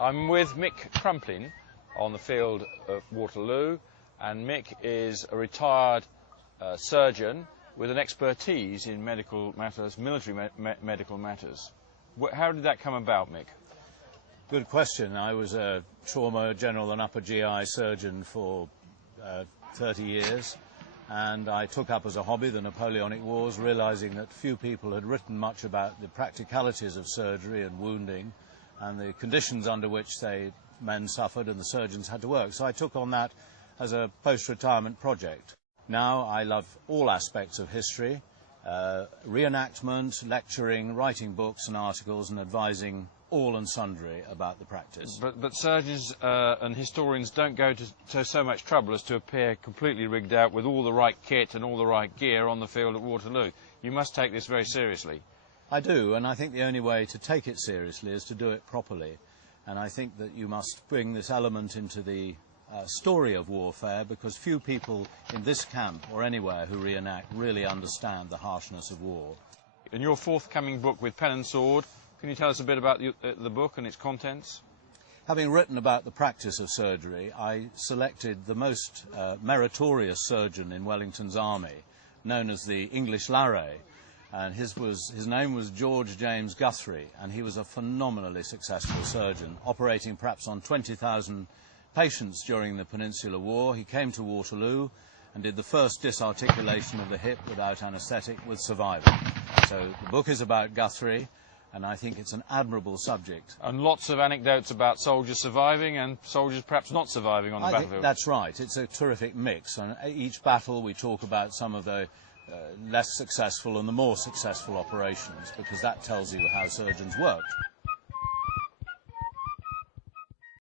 I'm with Mick Crumplin on the field of Waterloo, and Mick is a retired surgeon with an expertise in medical matters, military medical matters. How did that come about, Mick? Good question. I was a trauma, general and upper GI surgeon for 30 years, and I took up as a hobby the Napoleonic Wars, realizing that few people had written much about the practicalities of surgery and wounding and the conditions under which men suffered and the surgeons had to work. So I took on that as a post-retirement project. Now I love all aspects of history, reenactment, lecturing, writing books and articles and advising all and sundry about the practice. But surgeons and historians don't go to so much trouble as to appear completely rigged out with all the right kit and all the right gear on the field at Waterloo. You must take this very seriously. I do, and I think the only way to take it seriously is to do it properly. And I think that you must bring this element into the story of warfare, because few people in this camp or anywhere who reenact really understand the harshness of war. In your forthcoming book with Pen and Sword, can you tell us a bit about the book and its contents? Having written about the practice of surgery, I selected the most meritorious surgeon in Wellington's army, known as the English Larray. And his name was George James Guthrie, and he was a phenomenally successful surgeon, operating perhaps on 20,000 patients during the Peninsular War. He came to Waterloo and did the first disarticulation of the hip without anaesthetic with survival. So the book is about Guthrie, and I think it's an admirable subject. And lots of anecdotes about soldiers surviving and soldiers perhaps not surviving on the battlefield. That's right. It's a terrific mix. And each battle we talk about some of the less successful and the more successful operations, because that tells you how surgeons worked.